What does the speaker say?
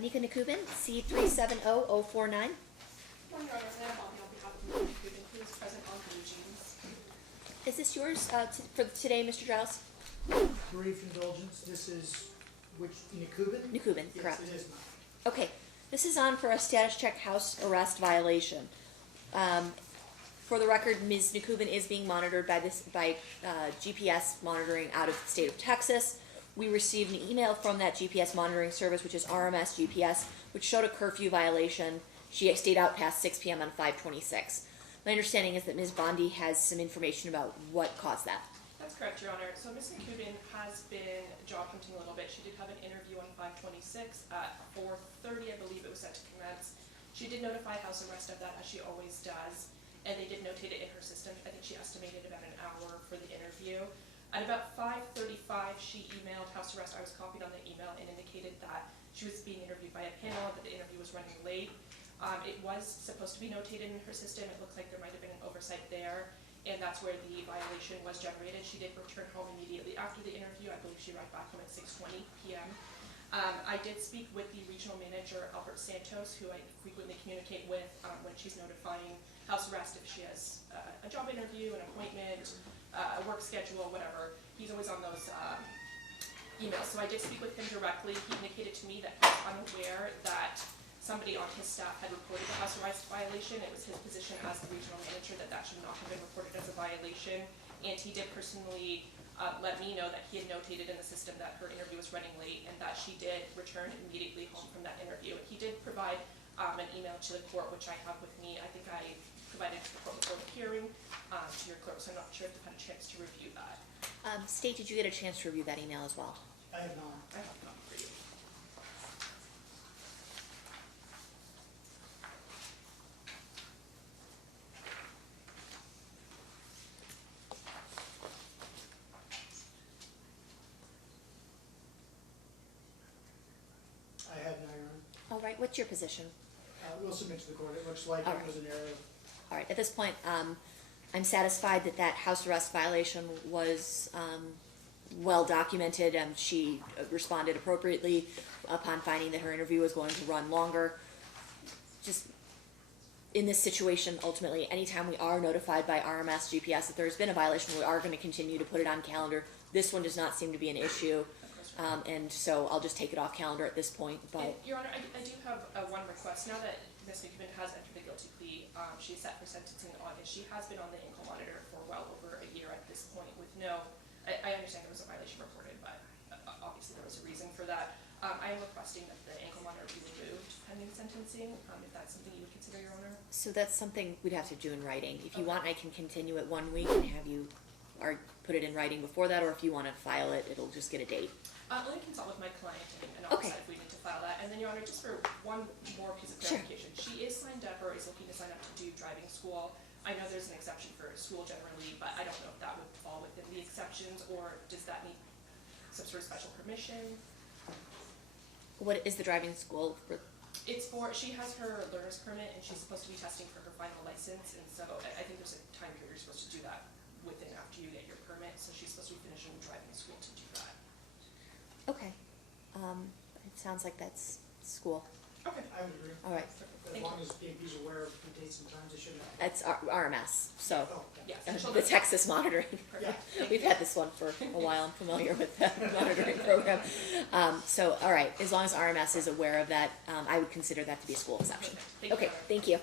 Nika Nikoubin, C370049. Morning, Your Honor. Alanna Bondy on behalf of Nika Nikoubin, who is present on blue jeans. Is this yours for today, Mr. Giles? Brief indulgence, this is which, Nikoubin? Nikoubin, correct. Yes, it is mine. Okay, this is on for a status check house arrest violation. For the record, Ms. Nikoubin is being monitored by GPS monitoring out of the state of Texas. We received an email from that GPS monitoring service, which is RMS GPS, which showed a curfew violation. She stayed out past 6 p.m. on 5/26. My understanding is that Ms. Bondy has some information about what caused that. That's correct, Your Honor. So Ms. Nikoubin has been job hunting a little bit. She did have an interview on 5/26 at 4:30, I believe it was set to commence. She did notify house arrest of that, as she always does, and they did notate it in her system. I think she estimated about an hour for the interview. At about 5:35, she emailed house arrest. I was copied on the email and indicated that she was being interviewed by a panel, that the interview was running late. It was supposed to be notated in her system. It looks like there might have been an oversight there, and that's where the violation was generated. She did return home immediately after the interview. I believe she arrived back home at 6:20 p.m. I did speak with the regional manager, Albert Santos, who I frequently communicate with when she's notifying house arrest if she has a job interview, an appointment, a work schedule, whatever. He's always on those emails. So I did speak with him directly. He indicated to me that he's unaware that somebody on his staff had reported the house arrest violation. It was his position as the regional manager that that should not have been reported as a violation. And he did personally let me know that he had notated in the system that her interview was running late and that she did return immediately home from that interview. He did provide an email to the court, which I have with me. I think I provided to the court before the hearing, to your clerk, so I'm not sure if you've had a chance to review that. State, did you get a chance to review that email as well? I have not. I have not for you. I have not, Your Honor. All right, what's your position? We'll submit to the court. It looks like All it right. was an error. All right, at this point, I'm satisfied that that house arrest violation was well documented, and she responded appropriately upon finding that her interview was going to run longer. Just in this situation, ultimately, anytime we are notified by RMS GPS that there's been a violation, we are going to continue to put it on calendar. This one does not seem to be an issue, and so I'll just take it off calendar at this point. But And, Your Honor, I do have one request. Now that Ms. Nikoubin has entered a guilty plea, she's set for sentencing in August. She has been on the ankle monitor for well over a year at this point with no, I understand there was a violation reported, but obviously there was a reason for that. I am requesting that the ankle monitor be removed pending sentencing, if that's something you would consider, Your Honor. so that's something we'd have to do in writing. If you want, I can continue it 1 week and have you put it in writing before that, or if you want to file it, it'll just get a date. Let me consult with my client and I'll Okay. decide if we need to file that. And then, Your Honor, just for one more piece of Sure. clarification, she is signed up or is looking to sign up to do driving school. I know there's an exception for school generally, but I don't know if that would fall within the exceptions, or does that need some sort of special permission? What is the driving school for? It's for, she has her learner's permit and she's supposed to be testing for her final license, and so I think there's a time period you're supposed to do that within after you get your permit, so she's supposed to be finishing driving school to do that. Okay. It sounds like that's school. Okay. I would agree. All right. As long as BMP's aware of the dates and times, it should have. That's RMS, so Oh, okay. Yes. the Texas monitoring. Yeah. We've had this one for a while. I'm familiar with the monitoring program. So, all right, as long as RMS is aware of that, I would consider that to be a school exception. Thank you, Okay, Your Honor. thank you.